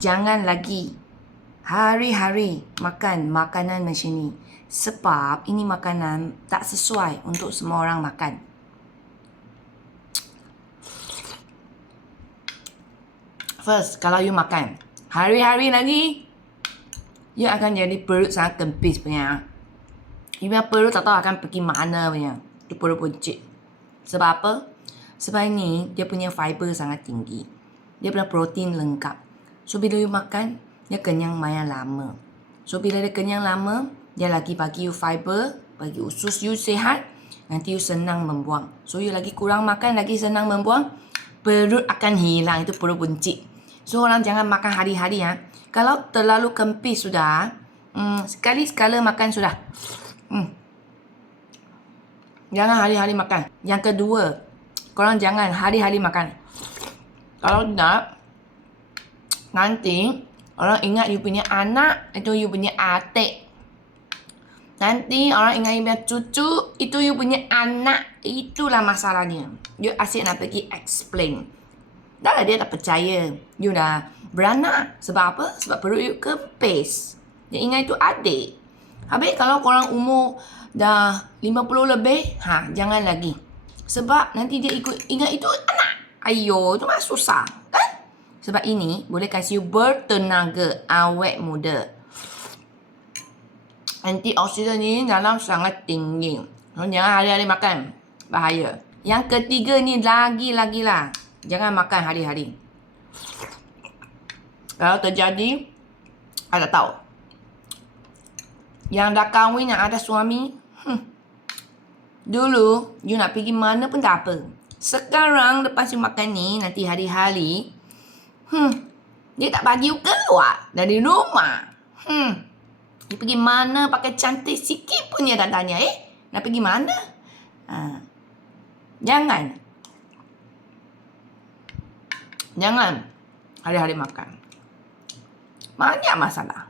Jangan lagi hari-hari makan makanan macam ni. Sebab ini makanan tak sesuai untuk semua orang makan. First, kalau you makan hari-hari lagi, you akan jadi perut sangat kempis punya. You punya perut tak tahu akan pergi mana punya. Itu perut puncit. Sebab apa? Sebab ini dia punya fiber sangat tinggi. Dia punya protein lengkap. So, bila you makan, dia kenyang lumayan lama. So, bila dia kenyang lama, dia lagi bagi you fiber, bagi usus you sihat, nanti you senang membuang. So, you lagi kurang makan, lagi senang membuang, perut akan hilang. Itu perut buncit. So, orang jangan makan hari-hari ya. Kalau terlalu kempis sudah, sekali-sekala makan sudah. Jangan hari-hari makan. Yang kedua, korang jangan hari-hari makan. Kalau tidak, nanti orang ingat you punya anak, itu you punya adik. Nanti orang ingat you punya cucu, itu you punya anak. Itulah masalahnya. You asyik nak pergi explain. Dah dia tak percaya. You dah beranak. Sebab apa? Sebab perut you kempis. Dia ingat itu adik. Habis kalau korang umur dah 50 lebih, jangan lagi. Sebab nanti dia ingat itu anak. Ayo, itu mah susah. Kan? Sebab ini boleh kasih you bertenaga, awet muda. Antioksidan ni dalam sangat tinggi. So, jangan hari-hari makan. Bahaya. Yang ketiga ni lagi lah. Jangan makan hari-hari. Kalau terjadi, I tak tahu. Yang dah kahwin, yang ada suami, dulu, you nak pergi mana pun tak apa. Sekarang, lepas you makan ni, nanti hari-hari, dia tak bagi you keluar dari rumah. You pergi mana pakai cantik sikit pun dia tak tanya. Nak pergi mana? Jangan. Jangan hari-hari makan. Banyak masalah.